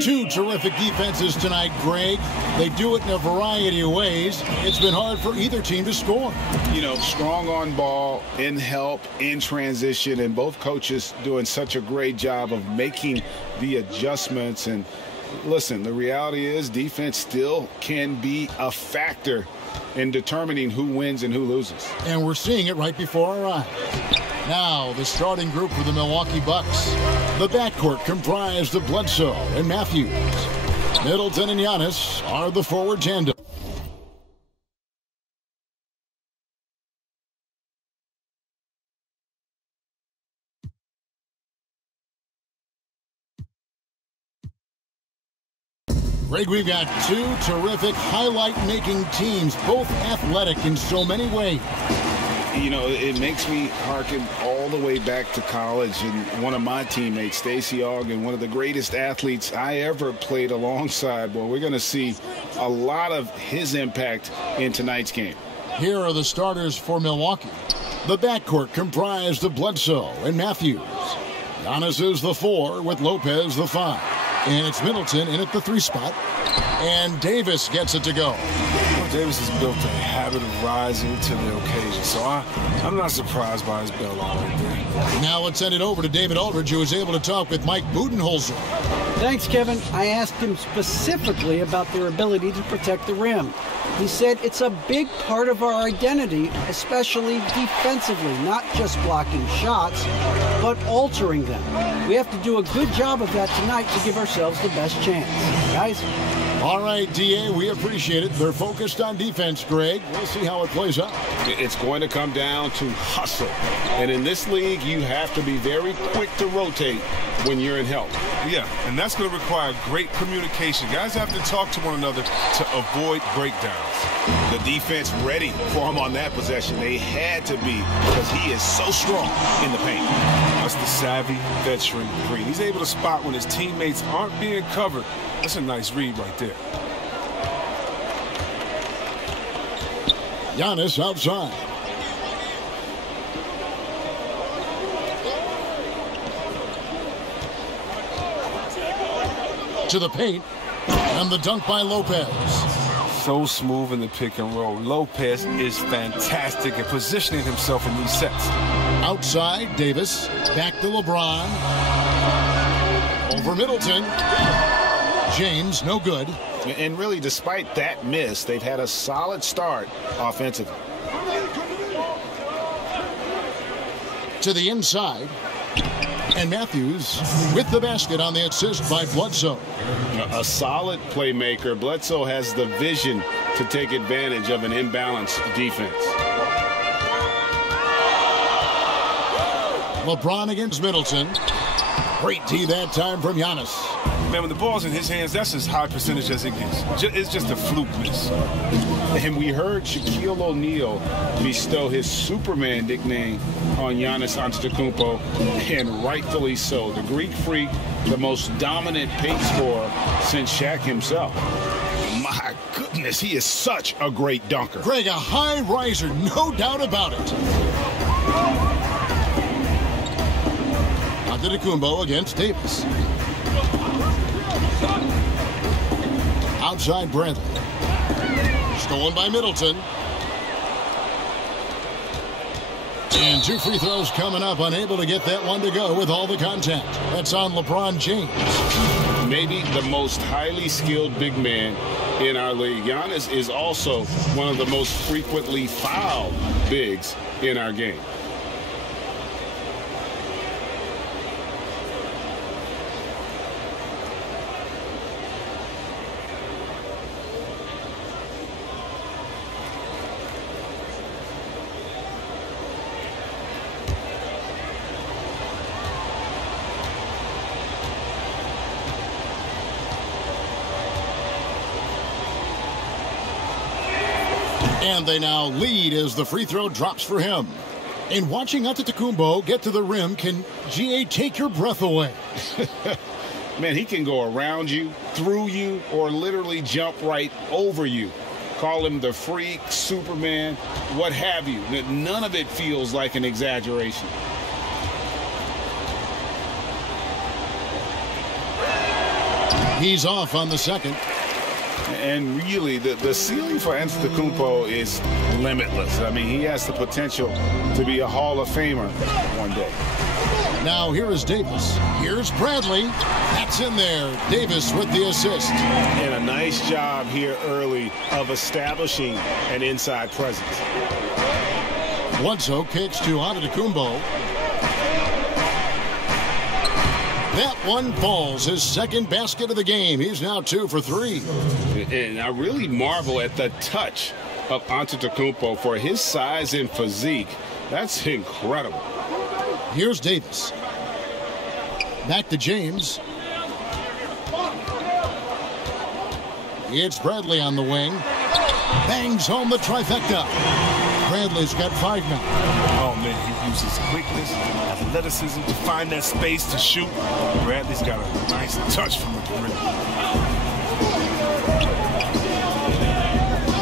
Two terrific defenses tonight, Greg. They do it in a variety of ways. It's been hard for either team to score. You know, strong on ball, in help, in transition, and both coaches doing such a great job of making the adjustments. And listen, the reality is defense still can be a factor in determining who wins and who loses. And we're seeing it right before our eyes. Now, the starting group for the Milwaukee Bucks. The backcourt comprised of Bledsoe and Matthews. Middleton and Giannis are the forward tandem. Greg, we've got two terrific highlight-making teams, both athletic in so many ways. You know, it makes me hearken all the way back to college, and one of my teammates, Stacey Ogden, one of the greatest athletes I ever played alongside. Well, we're going to see a lot of his impact in tonight's game. Here are the starters for Milwaukee. The backcourt comprised of Bledsoe and Matthews. Giannis is the 4 with Lopez the 5. And it's Middleton in at the 3 spot. And Davis gets it to go. Well, Davis has built a habit of rising to the occasion, so I'm not surprised by his bailout right there. Now let's send it over to David Aldridge, who was able to talk with Mike Budenholzer. Thanks, Kevin. I asked him specifically about their ability to protect the rim. He said it's a big part of our identity, especially defensively, not just blocking shots, but altering them. We have to do a good job of that tonight to give ourselves the best chance. Guys? All right, D.A., we appreciate it. They're focused on defense, Greg. We'll see how it plays out. It's going to come down to hustle. And in this league, you have to be very quick to rotate when you're in help. Yeah, and that's going to require great communication. Guys have to talk to one another to avoid breakdowns. The defense ready for him on that possession. They had to be, because he is so strong in the paint. That's the savvy veteran Green. He's able to spot when his teammates aren't being covered. That's a nice read right there. Giannis outside. To the paint, and the dunk by Lopez. So smooth in the pick and roll. Lopez is fantastic at positioning himself in these sets. Outside, Davis. Back to LeBron. Over Middleton. James, no good. And really, despite that miss, they've had a solid start offensively. To the inside. And Matthews with the basket on the assist by Bledsoe. A solid playmaker. Bledsoe has the vision to take advantage of an imbalanced defense. LeBron against Middleton. Great D that time from Giannis. Man, when the ball's in his hands, that's as high percentage as it gets. It's just a fluke miss. And we heard Shaquille O'Neal bestow his Superman nickname on Giannis Antetokounmpo, and rightfully so. The Greek Freak, the most dominant paint scorer since Shaq himself. My goodness, he is such a great dunker. Greg, a high riser, no doubt about it. Antetokounmpo against Davis. Outside Bradley. Stolen by Middleton. And 2 free throws coming up. Unable to get that one to go with all the contact. That's on LeBron James. Maybe the most highly skilled big man in our league. Giannis is also one of the most frequently fouled bigs in our game. And they now lead as the free throw drops for him. And watching Antetokounmpo get to the rim can, GA, take your breath away. Man, he can go around you, through you, or literally jump right over you. Call him the freak, Superman, what have you. None of it feels like an exaggeration. He's off on the second. And really, the ceiling for Antetokounmpo is limitless. I mean, he has the potential to be a Hall of Famer one day. Now here is Davis. Here's Bradley. That's in there. Davis with the assist. And a nice job here early of establishing an inside presence. Bledsoe kicks to Antetokounmpo. That one falls, his second basket of the game. He's now 2 for 3. And I really marvel at the touch of Antetokounmpo for his size and physique. That's incredible. Here's Davis. Back to James. It's Bradley on the wing. Bangs home the trifecta. Bradley's got 5 now. Oh, man, he uses quickness, athleticism to find that space to shoot. Bradley's got a nice touch from the perimeter.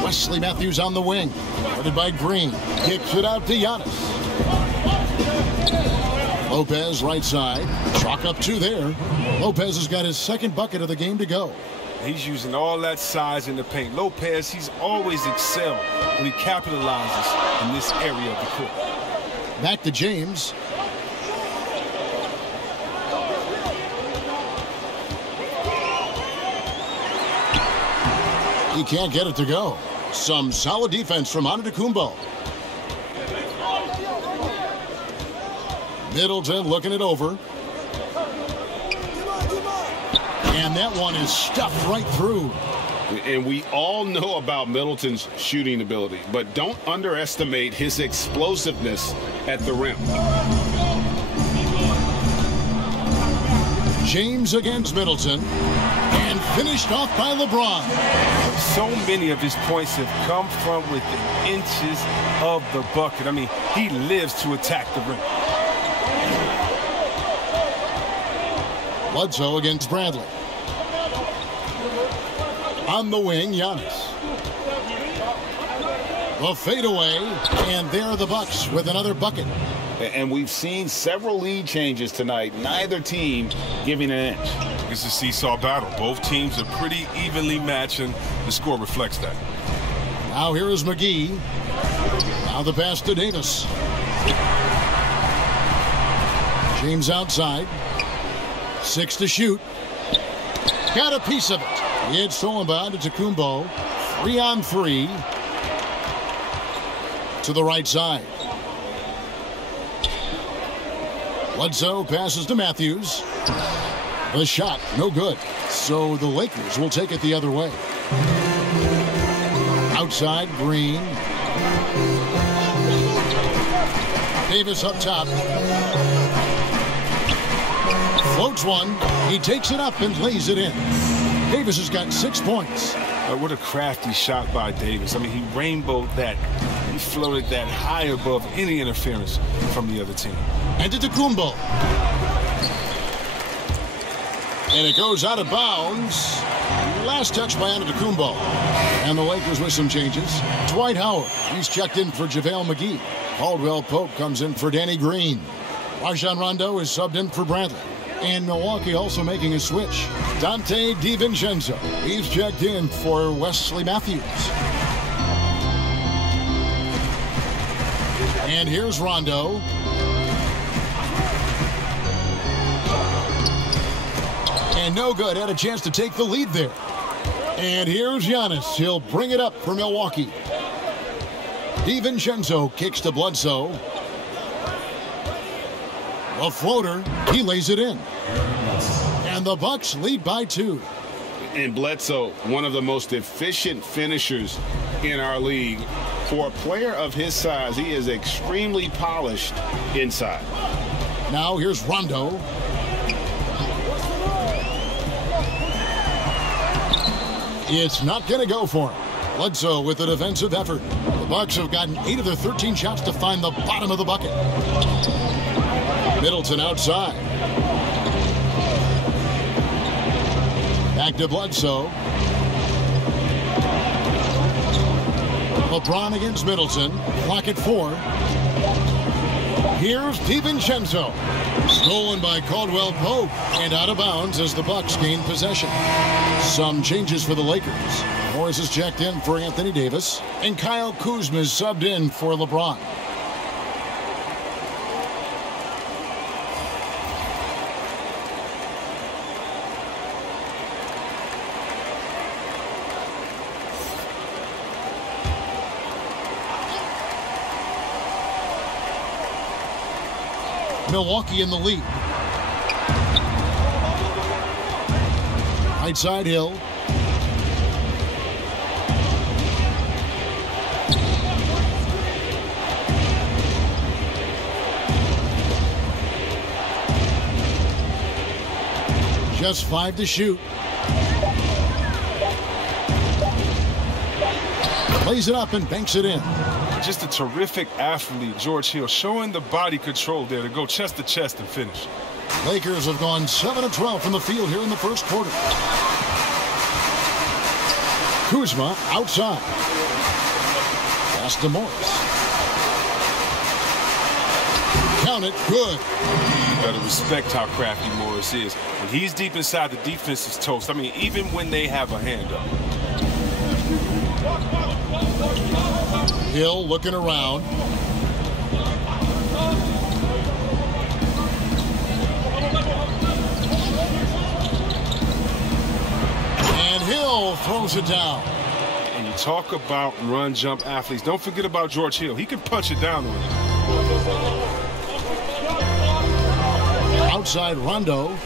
Wesley Matthews on the wing. Guarded by Green. Kicks it out to Giannis. Lopez right side. Chalk up 2 there. Lopez has got his second bucket of the game to go. He's using all that size in the paint. Lopez, he's always excelled when he capitalizes in this area of the court. Back to James. He can't get it to go. Some solid defense from Antetokounmpo. Middleton looking it over. And that one is stuffed right through. And we all know about Middleton's shooting ability, but don't underestimate his explosiveness at the rim. James against Middleton. And finished off by LeBron. So many of his points have come from within inches of the bucket. I mean, he lives to attack the rim. Bledsoe against Bradley. On the wing, Giannis. The fadeaway, and there are the Bucks with another bucket. And we've seen several lead changes tonight. Neither team giving an inch. It's a seesaw battle. Both teams are pretty evenly matched, and the score reflects that. Now here is McGee. Now the pass to Davis. James outside. 6 to shoot. Got a piece of it. It's stolen by Antetokounmpo. 3 on 3. To the right side. Bledsoe passes to Matthews. The shot, no good. So the Lakers will take it the other way. Outside, Green. Davis up top. Floats one. He takes it up and lays it in. Davis has got 6 points. What a crafty shot by Davis. I mean, he rainbowed that. He floated that high above any interference from the other team. Antetokounmpo. And it goes out of bounds. Last touch by Antetokounmpo. And the Lakers with some changes. Dwight Howard. He's checked in for JaVale McGee. Caldwell Pope comes in for Danny Green. Rajon Rondo is subbed in for Bradley. And Milwaukee also making a switch. Dante DiVincenzo. He's checked in for Wesley Matthews. And here's Rondo. And no good. Had a chance to take the lead there. And here's Giannis. He'll bring it up for Milwaukee. DiVincenzo kicks to Bledsoe. A floater. He lays it in. And the Bucks lead by 2. And Bledsoe, one of the most efficient finishers in our league. For a player of his size, he is extremely polished inside. Now here's Rondo. It's not going to go for him. Bledsoe with a defensive effort. The Bucks have gotten 8 of their 13 shots to find the bottom of the bucket. Middleton outside. Back to Bledsoe. LeBron against Middleton. Clock at 4. Here's DiVincenzo. Stolen by Caldwell Pope and out of bounds as the Bucks gain possession. Some changes for the Lakers. Morris is checked in for Anthony Davis, and Kyle Kuzma is subbed in for LeBron. Milwaukee in the lead. Right side Hill. Just 5 to shoot. Plays it up and banks it in. Just a terrific athlete, George Hill, showing the body control there to go chest to chest and finish. Lakers have gone 7 of 12 from the field here in the first quarter. Kuzma outside. Pass to Morris. Count it, good. You gotta respect how crafty Morris is. When he's deep inside, the defense is toast. I mean, even when they have a hand up. Hill looking around. And Hill throws it down. And you talk about run jump athletes. Don't forget about George Hill. He can punch it down with it. Outside Rondo.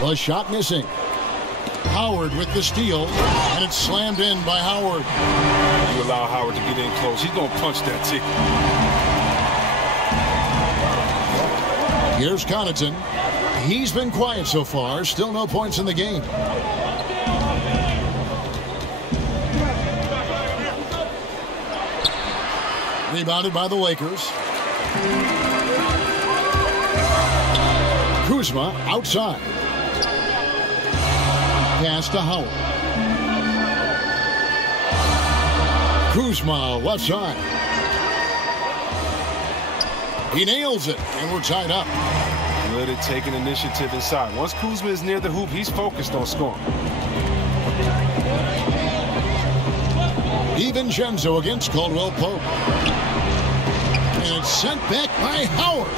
The shot missing. Howard with the steal, and it's slammed in by Howard. You allow Howard to get in close, he's going to punch that ticket. Here's Connaughton. He's been quiet so far. Still no points in the game. Rebounded by the Lakers. Kuzma outside. Pass to Howard. Kuzma left side. He nails it, and we're tied up. Good at taking initiative inside. Once Kuzma is near the hoop, he's focused on scoring. DiVincenzo against Caldwell Pope. And it's sent back by Howard.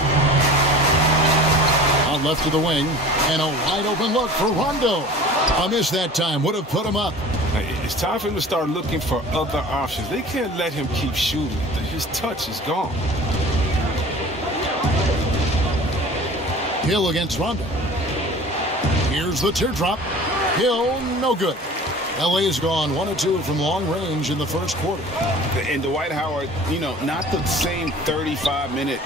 Out left to the wing, and a wide open look for Rondo. A miss that time would have put him up. It's time for him to start looking for other options. They can't let him keep shooting. His touch is gone. Hill against Rondo. Here's the teardrop. Hill, no good. LA has gone 1 of 2 from long range in the first quarter. And Dwight Howard, you know, not the same 35-minute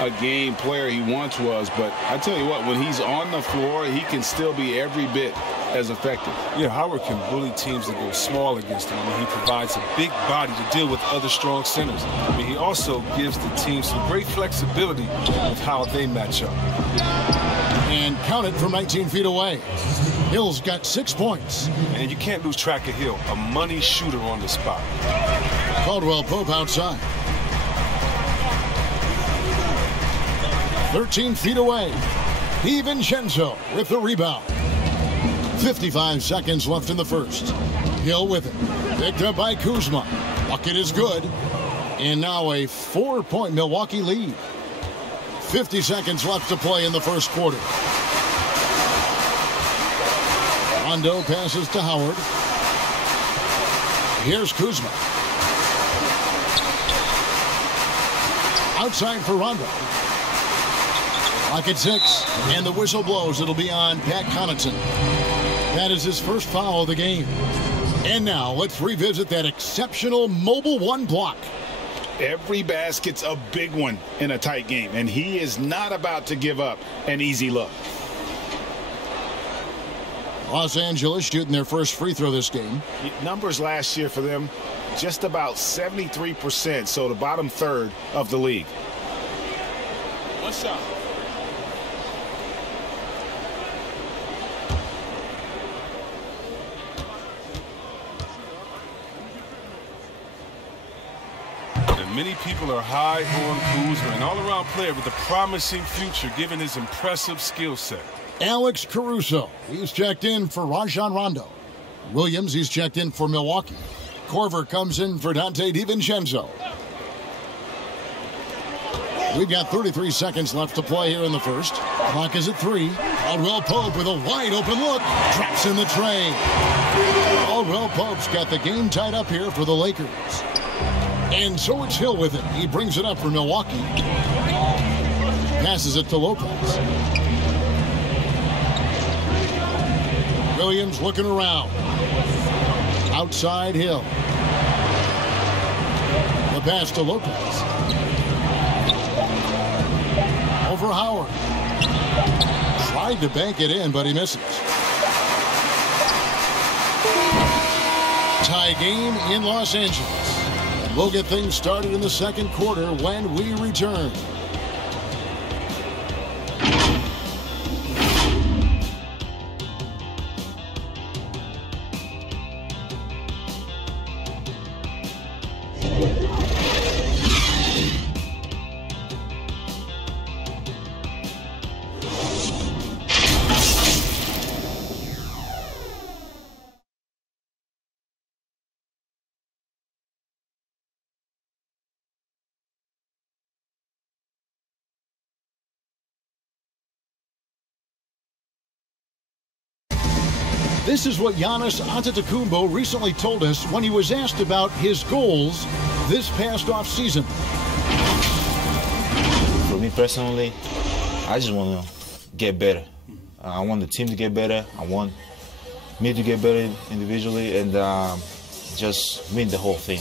a game player he once was, but I tell you what, when he's on the floor, he can still be every bit as effective. Yeah, Howard can bully teams that go small against him. I mean, he provides a big body to deal with other strong centers. I mean, he also gives the team some great flexibility with how they match up. And count it from 19 feet away. Hill's got 6 points. And you can't lose track of Hill, a money shooter on the spot. Caldwell Pope outside. 13 feet away. DiVincenzo with the rebound. 55 seconds left in the first. Hill with it. Picked up by Kuzma. Bucket is good. And now a 4-point Milwaukee lead. 50 seconds left to play in the first quarter. Rondo passes to Howard. Here's Kuzma. Outside for Rondo. Clock at 6, and the whistle blows. It'll be on Pat Connaughton. That is his first foul of the game. And now let's revisit that exceptional mobile one block. Every basket's a big one in a tight game, and he is not about to give up an easy look. Los Angeles shooting their first free throw this game. Numbers last year for them, just about 73%, so the bottom third of the league. One shot. man. Many people are high on Kuzma, an all-around player with a promising future given his impressive skill set. Alex Caruso, he's checked in for Rajon Rondo. Williams, he's checked in for Milwaukee. Korver comes in for Dante DiVincenzo. We've got 33 seconds left to play here in the first. Clock is at 3. Caldwell Pope with a wide open look. Drops in the tray. Caldwell Pope's got the game tied up here for the Lakers. And so it's Hill with it. He brings it up for Milwaukee. Passes it to Lopez. Williams looking around. Outside Hill. The pass to Lopez. Over Howard. Tried to bank it in, but he misses. Tie game in Los Angeles. And we'll get things started in the second quarter when we return. This is what Giannis Antetokounmpo recently told us when he was asked about his goals this past offseason. For me personally, I just want to get better. I want the team to get better. I want me to get better individually and just win the whole thing.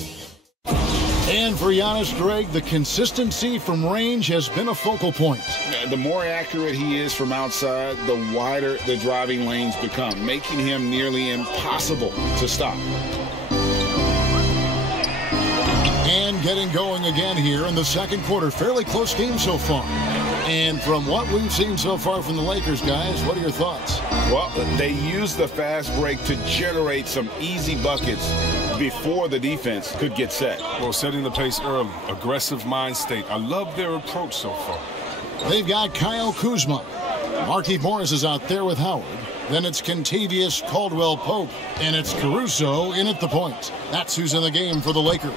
And for Giannis, Greg, the consistency from range has been a focal point. The more accurate he is from outside, the wider the driving lanes become, making him nearly impossible to stop. And getting going again here in the second quarter. Fairly close game so far. And from what we've seen so far from the Lakers, guys, what are your thoughts? Well, they used the fast break to generate some easy buckets before the defense could get set. Well, setting the pace early, aggressive mind state. I love their approach so far. They've got Kyle Kuzma. Markieff Morris is out there with Howard. Then it's Kentavious Caldwell-Pope. And it's Caruso in at the point. That's who's in the game for the Lakers.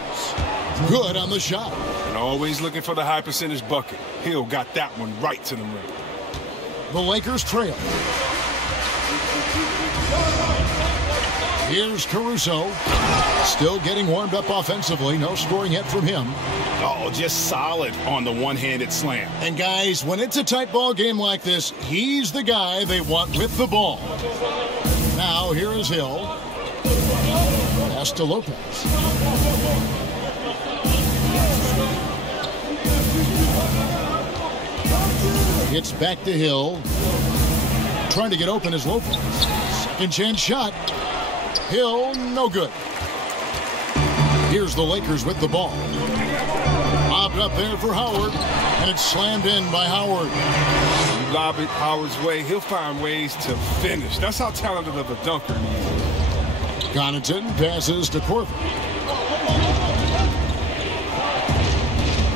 Good on the shot. And always looking for the high percentage bucket. Hill got that one right to the rim. The Lakers trail. Here's Caruso. Still getting warmed up offensively. No scoring yet from him. Oh, just solid on the one-handed slam. And guys, when it's a tight ball game like this, he's the guy they want with the ball. Now, here is Hill. Pass to Lopez. It's back to Hill. Trying to get open is Lopez. Second chance shot. Hill, no good. Here's the Lakers with the ball. Lobbed up there for Howard, and it's slammed in by Howard. You lob it Howard's way, he'll find ways to finish. That's how talented of a dunker he is. Connaughton passes to Korver.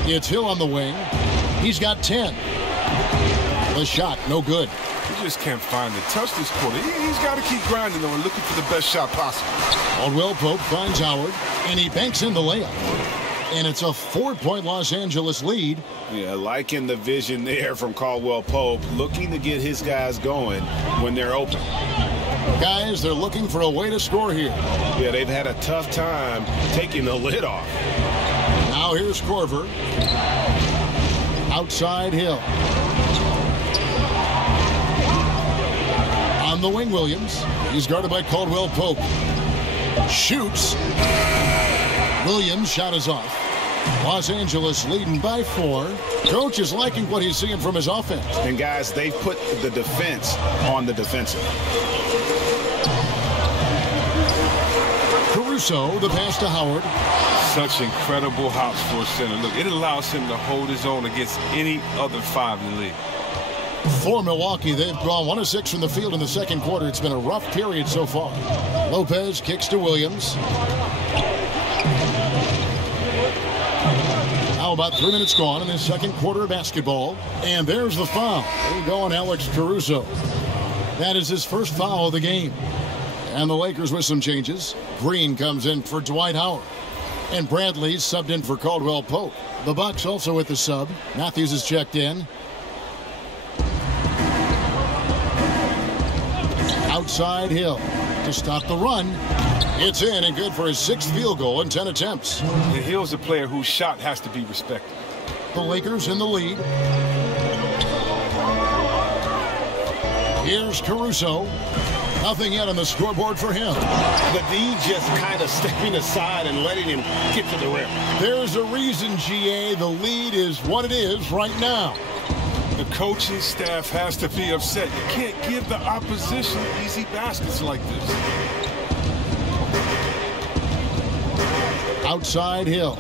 It's Hill on the wing. He's got 10. The shot, no good. He just can't find the touch this quarter. He's got to keep grinding, though, and looking for the best shot possible. Caldwell Pope finds Howard, and he banks in the layup. And it's a 4-point Los Angeles lead. Yeah, liking the vision there from Caldwell Pope, looking to get his guys going when they're open. Guys, they're looking for a way to score here. Yeah, they've had a tough time taking the lid off. Now here's Korver. Outside Hill. On the wing, Williams. He's guarded by Caldwell Pope. Shoots. Williams' shot is off. Los Angeles leading by 4. Coach is liking what he's seeing from his offense. And guys, they've put the defense on the defensive. Caruso, the pass to Howard. Such incredible hops for a center. Look, it allows him to hold his own against any other 5 in the league. For Milwaukee, they've gone 1 of 6 from the field in the second quarter. It's been a rough period so far. Lopez kicks to Williams. Now about 3 minutes gone in the second quarter of basketball. And there's the foul. They go on Alex Caruso. That is his first foul of the game. And the Lakers with some changes. Green comes in for Dwight Howard. And Bradley subbed in for Caldwell Pope. The Bucks also with the sub. Matthews is checked in. Outside Hill to stop the run. It's in and good for his 6th field goal in 10 attempts. And Hill's a player whose shot has to be respected. The Lakers in the lead. Here's Caruso. Nothing yet on the scoreboard for him. The D just kind of stepping aside and letting him get to the rim. There's a reason, GA, the lead is what it is right now. The coaching staff has to be upset. You can't give the opposition easy baskets like this. Outside Hill.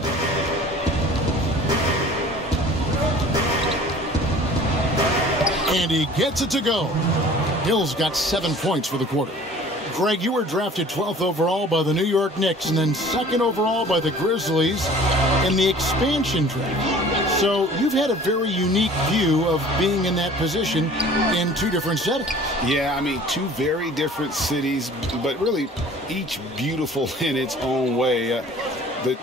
And he gets it to go. Hill's got 7 points for the quarter. Greg, you were drafted 12th overall by the New York Knicks and then 2nd overall by the Grizzlies in the expansion draft. So you've had a very unique view of being in that position in 2 different settings. Yeah, I mean, 2 very different cities, but really each beautiful in its own way.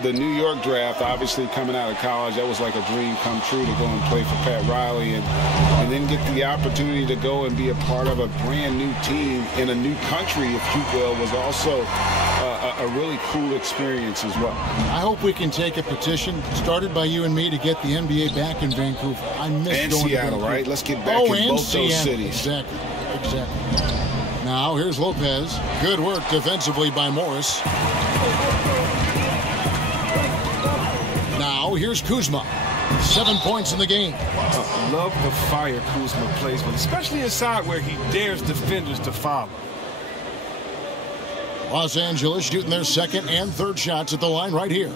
The New York draft, obviously coming out of college, that was like a dream come true to go and play for Pat Riley and then get the opportunity to go and be a part of a brand new team in a new country, if you will, was also a really cool experience as well. I hope we can take a petition started by you and me to get the NBA back in Vancouver. I miss and going Seattle, to Vancouver. right? Let's get back in both those cities. Exactly. Now here's Lopez. Good work defensively by Morris. Now here's Kuzma. 7 points in the game. I love the fire Kuzma plays with, especially inside where he dares defenders to follow. Los Angeles shooting their 2nd and 3rd shots at the line right here.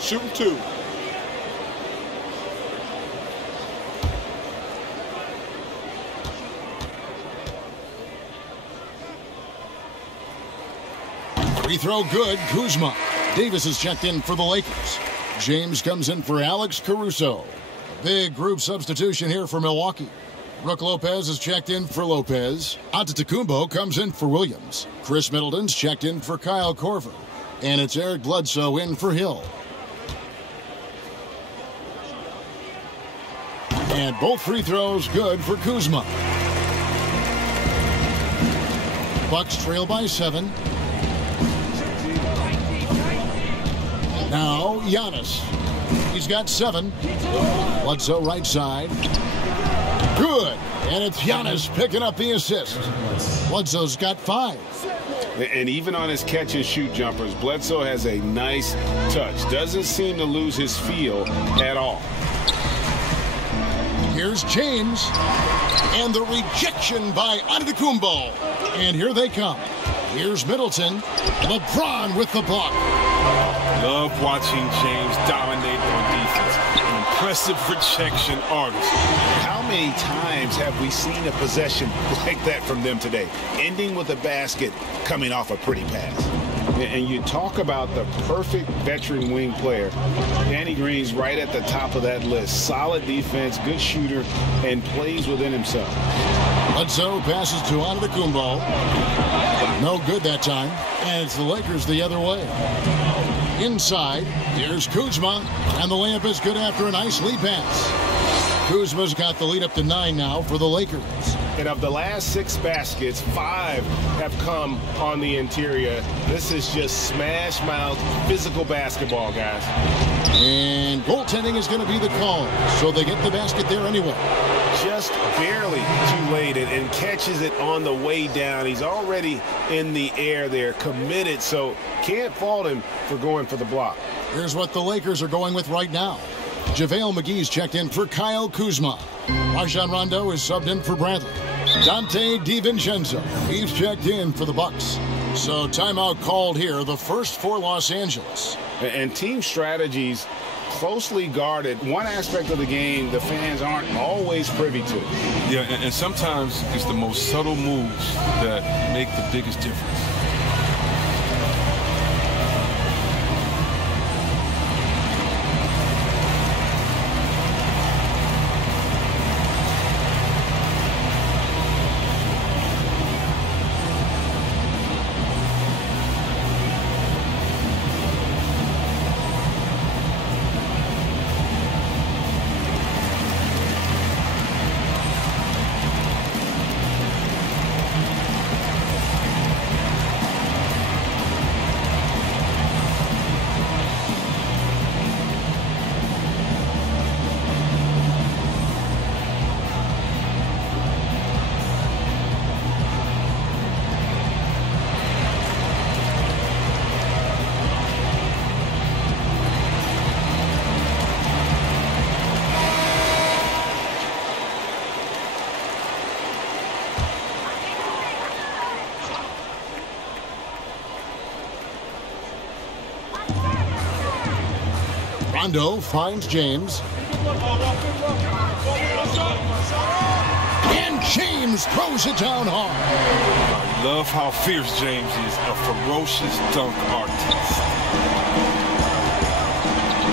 Shooting 2. Free throw good, Kuzma. Davis is checked in for the Lakers. James comes in for Alex Caruso. Big group substitution here for Milwaukee. Brook Lopez is checked in for Lopez. Antetokounmpo comes in for Williams. Chris Middleton's checked in for Kyle Korver. And it's Eric Bledsoe in for Hill. And both free throws good for Kuzma. Bucks trail by 7. Now, Giannis. He's got 7. Bledsoe right side. Good. And it's Giannis picking up the assist. Bledsoe's got 5. And even on his catch and shoot jumpers, Bledsoe has a nice touch. Doesn't seem to lose his feel at all. Here's James. And the rejection by Antetokounmpo. And here they come. Here's Middleton. LeBron with the block. Love watching James dominate on defense. An impressive rejection artist. How many times have we seen a possession like that from them today? Ending with a basket, coming off a pretty pass. And you talk about the perfect veteran wing player. Danny Green's right at the top of that list. Solid defense, good shooter, and plays within himself. Bledsoe passes to Antetokounmpo. No good that time. And it's the Lakers the other way. Inside, here's Kuzma. And the layup is good after a nice lead pass. Kuzma's got the lead up to 9 now for the Lakers. And of the last 6 baskets, 5 have come on the interior. This is just smash mouth physical basketball, guys. And goaltending is going to be the call. So they get the basket there anyway. Just barely too late and catches it on the way down. He's already in the air there, committed, so can't fault him for going for the block. Here's what the Lakers are going with right now. JaVale McGee's checked in for Kyle Kuzma. Rajon Rondo is subbed in for Bradley. Dante DiVincenzo, he's checked in for the Bucks. So timeout called here, the first for Los Angeles. And team strategies closely guarded. One aspect of the game the fans aren't always privy to. Yeah, and sometimes it's the most subtle moves that make the biggest difference. Rondo finds James. And James throws it down hard. I love how fierce James is, a ferocious dunk artist.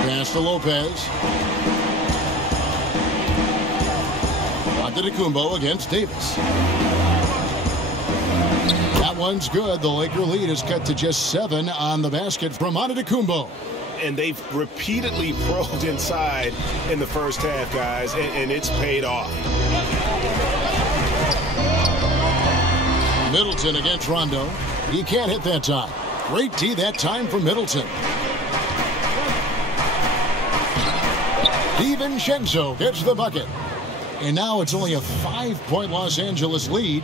Pass to Lopez. Antetokounmpo against Davis. That one's good. The Laker lead is cut to just 7 on the basket from Antetokounmpo. And they've repeatedly probed inside in the first half, guys, and it's paid off. Middleton against Rondo. He can't hit that time. Great D that time from Middleton. DiVincenzo gets the bucket. And now it's only a 5-point Los Angeles lead.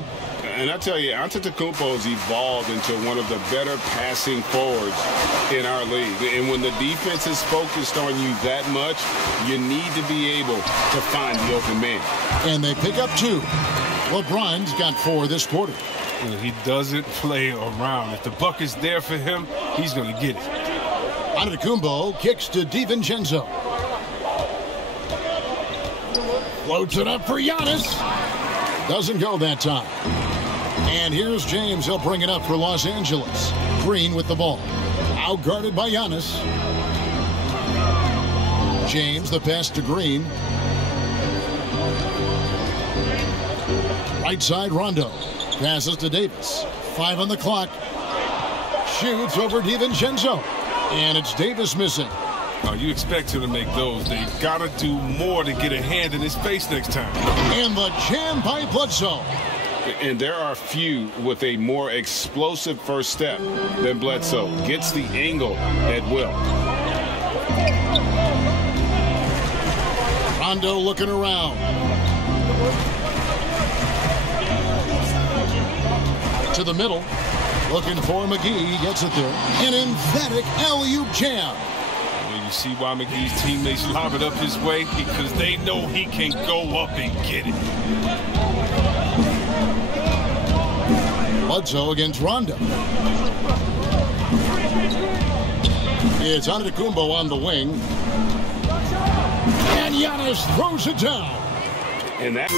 And I tell you, Antetokounmpo's evolved into one of the better passing forwards in our league. And when the defense is focused on you that much, you need to be able to find the open man. And they pick up 2. LeBron's got 4 this quarter. He doesn't play around. If the bucket's there for him, he's going to get it. Antetokounmpo kicks to DiVincenzo. Floats it up for Giannis. Doesn't go that time. And here's James. He'll bring it up for Los Angeles. Green with the ball. Outguarded by Giannis. James, the pass to Green. Right side, Rondo. Passes to Davis. 5 on the clock. Shoots over DiVincenzo. And it's Davis missing. Oh, you expect him to make those. They've got to do more to get a hand in his face next time. And the jam by Bledsoe. And there are few with a more explosive first step than Bledsoe. Gets the angle at will. Rondo looking around. To the middle. Looking for McGee. He gets it there. An emphatic alley-oop jam. You see why McGee's teammates lob it up his way? Because they know he can go up and get it. Bledsoe against Rondo. It's Antetokounmpo on the wing. And Giannis throws it down. And that...